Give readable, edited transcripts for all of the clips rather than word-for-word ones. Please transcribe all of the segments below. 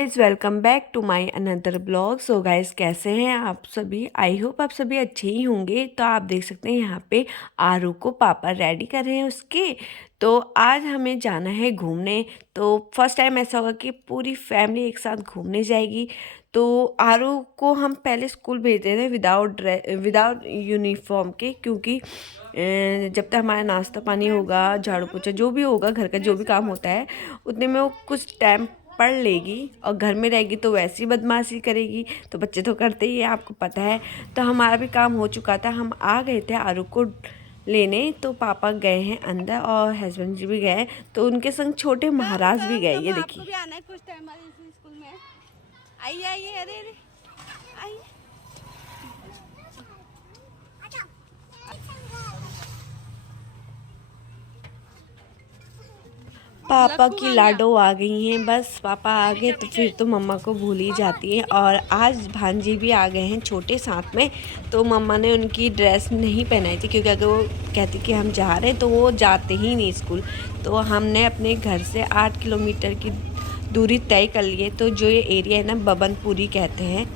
Guys, welcome back to my another blog. So guys, कैसे हैं आप सभी? आई होप आप सभी अच्छे ही होंगे। तो आप देख सकते हैं यहाँ पे आरू को पापा रेडी कर रहे हैं उसके। तो आज हमें जाना है घूमने। तो फर्स्ट टाइम ऐसा होगा कि पूरी फैमिली एक साथ घूमने जाएगी। तो आरू को हम पहले स्कूल भेज रहे थे विदाउट यूनिफॉर्म के, क्योंकि जब तक हमारा नाश्ता पानी होगा, झाड़ू पोछा जो भी होगा, घर का जो भी काम होता है, उतने में वो कुछ टाइम पढ़ लेगी। और घर में रहेगी तो वैसी बदमाशी करेगी। तो बच्चे तो करते ही है, आपको पता है। तो हमारा भी काम हो चुका था, हम आ गए थे आरू को लेने। तो पापा गए हैं अंदर और हस्बैंड जी भी गए। तो उनके संग छोटे महाराज भी गए। ये देखिए, भी आना है कुछ टाइम बाद स्कूल में। आइए आइए, अरे अरे आइए। पापा की लाडो आ गई हैं। बस पापा आ गए तो फिर तो मम्मा को भूल ही जाती है। और आज भांजी भी आ गए हैं छोटे साथ में। तो मम्मा ने उनकी ड्रेस नहीं पहनाई थी, क्योंकि अगर वो कहती कि हम जा रहे हैं तो वो जाते ही नहीं स्कूल। तो हमने अपने घर से 8 किलोमीटर की दूरी तय कर ली है। तो जो ये एरिया है ना, बबनपुरी कहते हैं।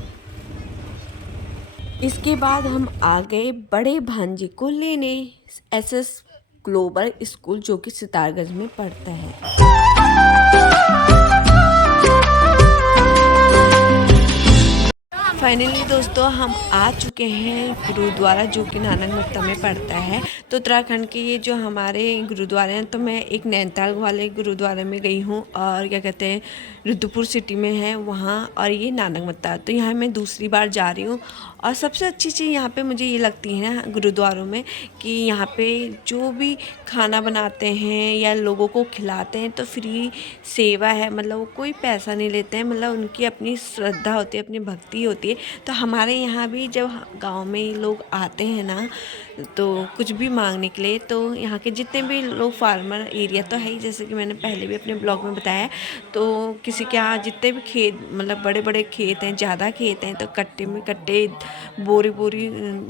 इसके बाद हम आ गए बड़े भांजे को लेने, एसएस ग्लोबल स्कूल, जो कि सितारगंज में पड़ता है। फाइनली दोस्तों, हम आ चुके हैं गुरुद्वारा, जो कि नानकमत्ता में पड़ता है। तो उत्तराखंड के ये जो हमारे गुरुद्वारे हैं, तो मैं एक नैनीताल वाले गुरुद्वारे में गई हूँ, और क्या कहते हैं, रुद्रपुर सिटी में है वहाँ, और ये नानकमत्ता। तो यहाँ मैं दूसरी बार जा रही हूँ। और सबसे अच्छी चीज़ यहाँ पे मुझे ये लगती है ना गुरुद्वारों में, कि यहाँ पे जो भी खाना बनाते हैं या लोगों को खिलाते हैं तो फ्री सेवा है। मतलब वो कोई पैसा नहीं लेते हैं, मतलब उनकी अपनी श्रद्धा होती है, अपनी भक्ति होती है। तो हमारे यहाँ भी जब गांव में लोग आते हैं ना, तो कुछ भी मांगने के लिए, तो यहाँ के जितने भी लोग, फार्मर एरिया तो है ही, जैसे कि मैंने पहले भी अपने ब्लॉग में बताया। तो किसी के यहाँ जितने भी खेत, मतलब बड़े बड़े खेत हैं, ज़्यादा खेत हैं, तो कट्टे में कट्टे, बोरी बोरी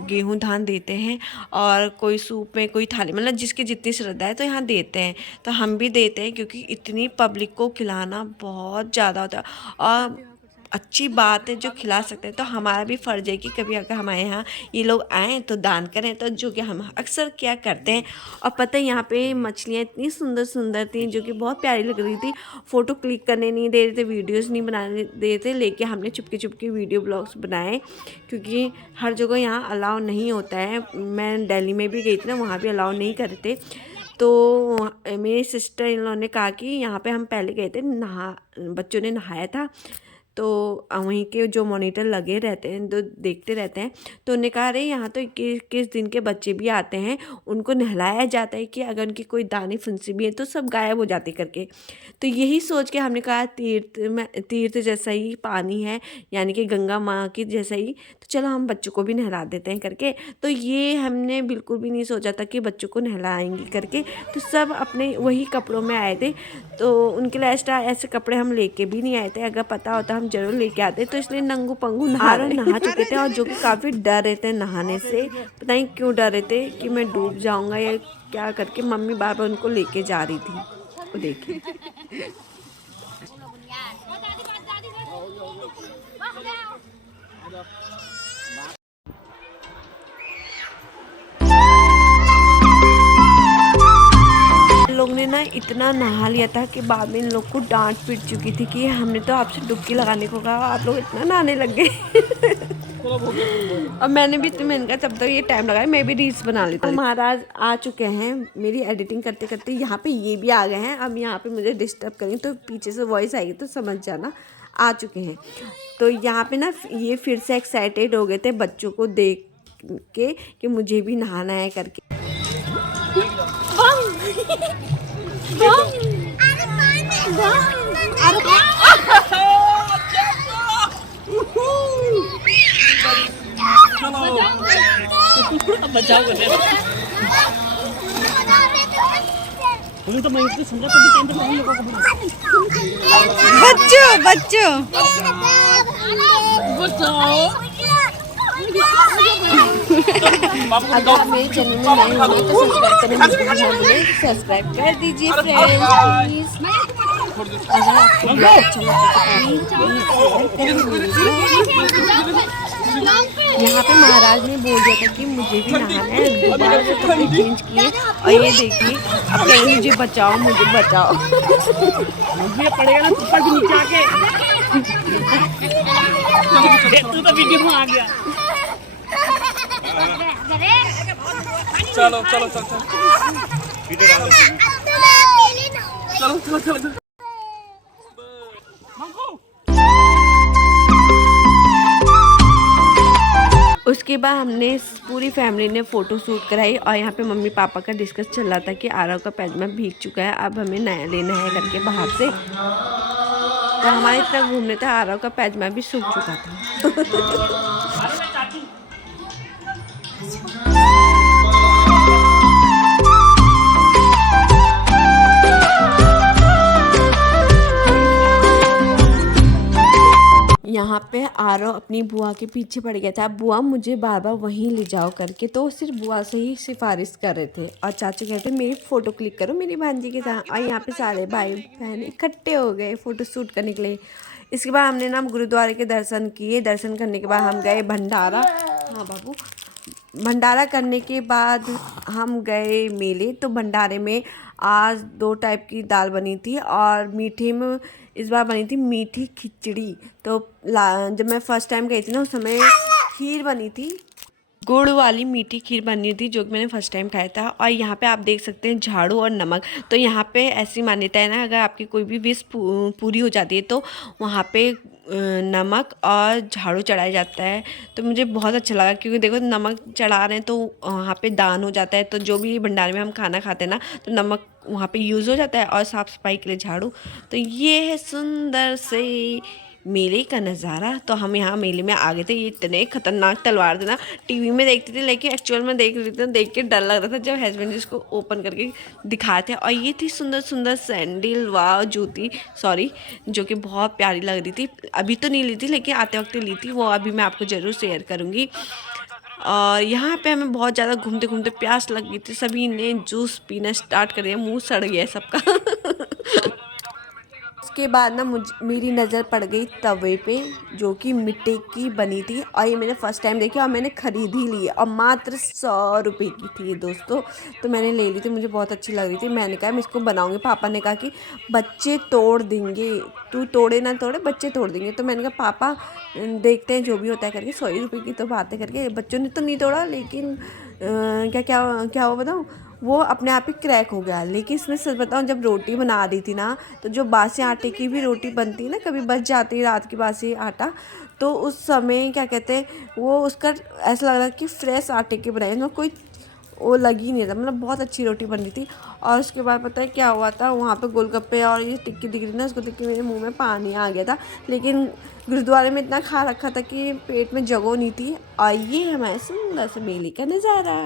गेहूँ धान देते हैं। और कोई सूप में, कोई थाली, मतलब जिसकी जितनी श्रद्धा है तो यहाँ देते हैं। तो हम भी देते हैं, क्योंकि इतनी पब्लिक को खिलाना बहुत ज़्यादा होता है। और अच्छी बात है जो खिला सकते हैं। तो हमारा भी फ़र्ज़ है कि कभी अगर हमारे यहाँ ये लोग आएँ तो दान करें। तो जो कि हम अक्सर क्या करते हैं। और पता है, यहाँ पे मछलियाँ इतनी सुंदर सुंदर थी, जो कि बहुत प्यारी लग रही थी। फ़ोटो क्लिक करने नहीं दे रहे थे, वीडियोज़ नहीं बनाने दे रहे थे, लेकिन हमने चुपके चुपके वीडियो ब्लॉग्स बनाए, क्योंकि हर जगह यहाँ अलाउ नहीं होता है। मैं दिल्ली में भी गई थी ना, वहाँ भी अलाउ नहीं कर रहे थे। तो मेरी सिस्टर इन लोगों ने कहा कि यहाँ पे हम पहले गए थे, बच्चों ने नहाया था। तो वहीं के जो मॉनिटर लगे रहते हैं, जो देखते रहते हैं, तो उन्होंने कहा, अरे यहाँ तो 21 दिन के बच्चे भी आते हैं, उनको नहलाया जाता है कि अगर उनकी कोई दानी फुंसी भी है तो सब गायब हो जाते करके। तो यही सोच के हमने कहा, तीर्थ जैसा ही पानी है, यानी कि गंगा माँ की जैसा ही, तो चलो हम बच्चों को भी नहला देते हैं करके। तो ये हमने बिल्कुल भी नहीं सोचा था कि बच्चों को नहलाएंगे करके। तो सब अपने वही कपड़ों में आए थे। तो उनके लिए एक्स्ट्रा ऐसे कपड़े हम लेके भी नहीं आए थे, अगर पता होता हम जरूर लेके आते। तो इसलिए नंगू पंगू नहा चुके थे, और जो कि काफ़ी डर रहे थे नहाने से। पता नहीं क्यों डर रहे थे कि मैं डूब जाऊंगा या क्या करके। मम्मी बार बार उनको लेके जा रही थी। वो देखिए, लोग ने ना इतना नहा लिया था कि बाद में इन लोग को डांट पीट चुकी थी कि हमने तो आपसे डुबकी लगाने को कहा, आप लोग इतना नहाने लग गए। और मैंने भी, तो मैंने कहा जब तक ये टाइम लगा मैं भी रील्स बना लेती हूँ। महाराज आ चुके हैं, मेरी एडिटिंग करते करते यहाँ पे ये भी आ गए हैं। अब यहाँ पे मुझे डिस्टर्ब करें तो पीछे से वॉइस आएगी, तो समझ जाना आ चुके हैं। तो यहाँ पे ना ये फिर से एक्साइटेड हो गए थे बच्चों को देख के कि मुझे भी नहाना है करके। बच्चों बच्चों अगर आप मेरे चैनल में नए होंगे तो सब्सक्राइब करना बिल्कुल ना भूलें। सब्सक्राइब कर दीजिए फ्रेंड्स, प्लीज़। अगर आपको ब्लॉग अच्छा लगा तो प्लीज़ यहाँ पे महाराज ने बोल दिया था कि मुझे भी नहाना है, दोबारा से कपड़े चेंज किए और ये देखिए अब कह रहे मुझे बचाओ मुझे बचाओ। मुझे पड़ेगा ना ऊपर भी नीचे आके। तू तो वीडियो में आ गया। चलो चलो चलो चलो चलो चलो चलो चलो। उसके बाद हमने पूरी फैमिली ने फ़ोटो शूट कराई और यहाँ पे मम्मी पापा का डिस्कस चल रहा था कि आरव का पैजामा भीग चुका है, अब हमें नया लेना है करके बाहर से। तो हमारे इतना घूमने था आरव का पैजामा भी सूख चुका था। यहाँ पे आरव अपनी बुआ के पीछे पड़ गया था, बुआ मुझे बार बार वहीं ले जाओ करके, तो सिर्फ बुआ से ही सिफारिश कर रहे थे और चाचू कहते मेरी फ़ोटो क्लिक करो मेरी भांजी के साथ। और यहाँ पे सारे भाई बहन इकट्ठे हो गए फ़ोटो शूट करने के लिए। इसके बाद हमने ना गुरुद्वारे के दर्शन किए, दर्शन करने के बाद हम गए भंडारा। हाँ बाबू, भंडारा करने के बाद हम गए मेले। तो भंडारे में आज 2 टाइप की दाल बनी थी और मीठे में इस बार बनी थी मीठी खिचड़ी। तो जब मैं फ़र्स्ट टाइम गई थी ना उस समय खीर बनी थी, गुड़ वाली मीठी खीर बनी थी जो कि मैंने फ़र्स्ट टाइम खाया था। और यहाँ पे आप देख सकते हैं झाड़ू और नमक। तो यहाँ पे ऐसी मान्यता है ना, अगर आपकी कोई भी विश पूरी हो जाती है तो वहाँ पे नमक और झाड़ू चढ़ाया जाता है। तो मुझे बहुत अच्छा लगा क्योंकि देखो नमक चढ़ा रहे हैं तो वहाँ पे दान हो जाता है। तो जो भी भंडारे में हम खाना खाते हैं ना तो नमक वहाँ पे यूज़ हो जाता है और साफ़ सफाई के लिए झाड़ू। तो ये है सुंदर से मेले का नज़ारा। तो हम यहाँ मेले में आ गए थे। ये इतने खतरनाक तलवार थे ना, टीवी में देखते थे लेकिन एक्चुअल में देख रही थी, देख के डर लग रहा था जब हस्बैंड जी इसको ओपन करके दिखाए थे। और ये थी सुंदर सुंदर सैंडल व जूती, सॉरी, जो कि बहुत प्यारी लग रही थी। अभी तो नहीं ली थी लेकिन आते वक्त ली थी, वो अभी मैं आपको ज़रूर शेयर करूँगी। और यहाँ पे हमें बहुत ज़्यादा घूमते घूमते प्यास लग गई थी, सभी ने जूस पीना स्टार्ट कर दिया, मुँह सड़ गया सबका। उसके बाद ना मेरी नज़र पड़ गई तवे पे जो कि मिट्टी की बनी थी और ये मैंने फ़र्स्ट टाइम देखी और मैंने ख़रीद ही ली और मात्र 100 रुपये की थी ये दोस्तों। तो मैंने ले ली थी, मुझे बहुत अच्छी लग रही थी। मैंने कहा मैं इसको बनाऊंगी। पापा ने कहा कि बच्चे तोड़ देंगे, तू तोड़े ना तोड़े बच्चे तोड़ देंगे। तो मैंने कहा पापा देखते हैं जो भी होता है करके, 100 रुपये की तो बातें करके बच्चों ने तो नहीं तोड़ा लेकिन क्या क्या क्या हुआ बताऊँ, वो अपने आप ही क्रैक हो गया। लेकिन इसमें सच बताऊँ जब रोटी बना रही थी ना तो जो बासी आटे की भी रोटी बनती है ना, कभी बच जाती है रात की बासी आटा, तो उस समय क्या कहते हैं वो उसका ऐसा लग रहा कि फ्रेश आटे की बनाई, उसमें कोई वो लगी नहीं था, मतलब बहुत अच्छी रोटी बन रही थी। और उसके बाद पता है क्या हुआ था, वहाँ पे गोलगप्पे और ये टिक्की दिख रही ना, उसको देख के मेरे मुँह में पानी आ गया था। लेकिन गुरुद्वारे में इतना खा रखा था कि पेट में जगह नहीं थी। और ये हमारे सुंदर से मेले का नज़ारा।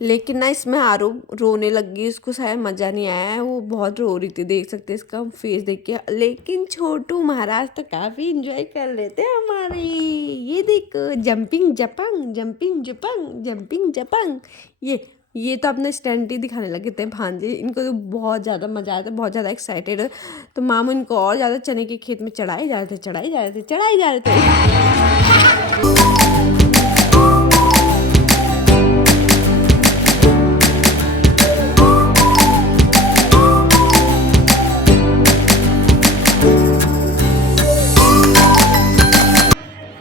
लेकिन ना इसमें आरो रोने लग गई, उसको शायद मज़ा नहीं आया है, वो बहुत रो रही थी, देख सकते हैं इसका फेस देख के। लेकिन छोटू महाराज तो काफ़ी इंजॉय कर लेते हैं हमारे। ये देखो जंपिंग जपंग जंपिंग जपंग जंपिंग जपंग। ये तो अपने स्टैंड ही दिखाने लगे थे भांजे, इनको तो बहुत ज़्यादा मज़ा आया था, बहुत ज़्यादा एक्साइटेड। तो मामू इनको और ज़्यादा चने के खेत में चढ़ाए जा रहे थे, चढ़ाए जा रहे थे, चढ़ाए जा रहे थे।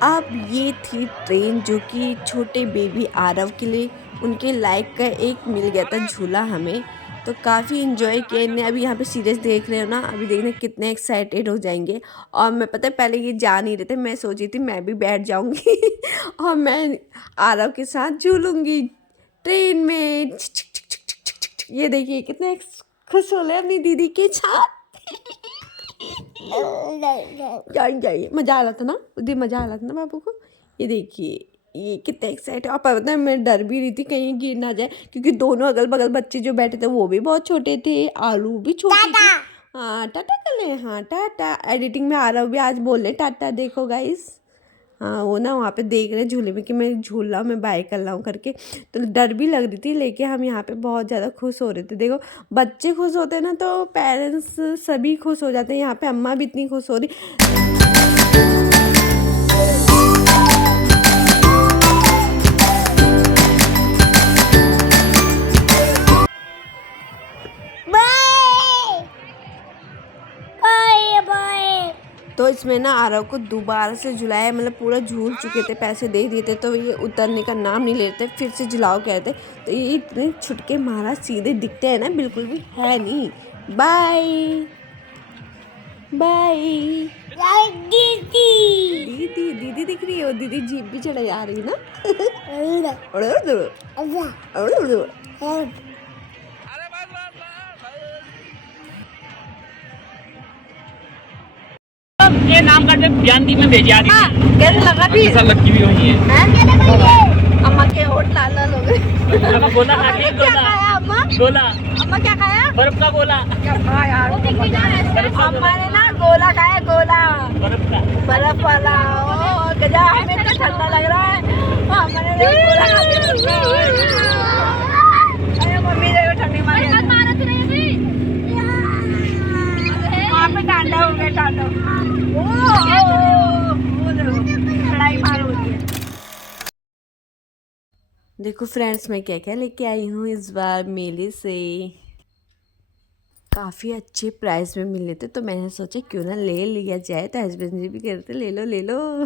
अब ये थी ट्रेन जो कि छोटे बेबी आरव के लिए उनके लाइक का एक मिल गया था झूला हमें। तो काफ़ी इन्जॉय किया इन्हें। अभी यहाँ पे सीरीज देख रहे हो ना, अभी देखने कितने एक्साइटेड हो जाएंगे। और मैं पता है पहले ये जा नहीं रहे थे, मैं सोची थी मैं भी बैठ जाऊँगी और मैं आरव के साथ झूलूँगी ट्रेन में। ये देखिए कितने खुश हो रहे अपनी दीदी के साथ। मज़ा आ रहा था ना, उधर मज़ा आ रहा था ना बाबू को। ये देखिए ये कितने एक्साइटेड। और पता है मैं डर भी रही थी कहीं गिर ना जाए, क्योंकि दोनों अगल बगल बच्चे जो बैठे थे वो भी बहुत छोटे थे, आलू भी छोटे थे। हाँ टाटा कर ले, हाँ टाटा। एडिटिंग में आ रहा हूँ भी आज बोल रहे टाटा, देखो गाइस। हाँ वो ना वहाँ पे देख रहे झूले में कि मैं झूल रहा हूँ, मैं बाय कर रहा हूँ करके, तो डर भी लग रही थी, लेकिन हम यहाँ पे बहुत ज़्यादा खुश हो रहे थे। देखो बच्चे खुश होते हैं ना तो पेरेंट्स सभी खुश हो जाते हैं। यहाँ पे अम्मा भी इतनी खुश हो रही। तो इसमें ना आरव को दोबारा से झुलाया, मतलब पूरा झूल चुके थे, पैसे दे दिए थे, तो ये उतरने का नाम नहीं लेते, फिर से झुलाओ कहते। तो ये इतने छुटके महाराज सीधे दिखते हैं ना, बिल्कुल भी है नहीं। Bye bye. दीदी दीदी दिख रही है, वो दीदी जीप भी चढ़ा जा रही है ना। ये नाम का जब ज्ञानदीप में भेजा दी कैसे लगा भी ऐसा लड़की भी वही है। अम्मा के होठ लाल लाल हो गए। अम्मा गोला खा के क्या खाया अम्मा? गोला अम्मा क्या खाया? बर्फ का गोला। क्या खाया यार? अम्मा ने ना गोला खाया, गोला बर्फ का बर्फ वाला। ओ गजा, हमें तो ठंडा लग रहा है। अम्मा ने गोला खा के अरे मम्मी देखो ठंडी मार वहाँ पे टांडा हो गया, टांडा। ओ लड़ाई मार हो रही है। देखो फ्रेंड्स मैं क्या क्या लेके आई हूँ इस बार मेले से। काफ़ी अच्छे प्राइस में मिले थे, तो मैंने सोचा क्यों ना ले लिया जाए। तो हस्बैंड जी भी कहते ले लो ले लो।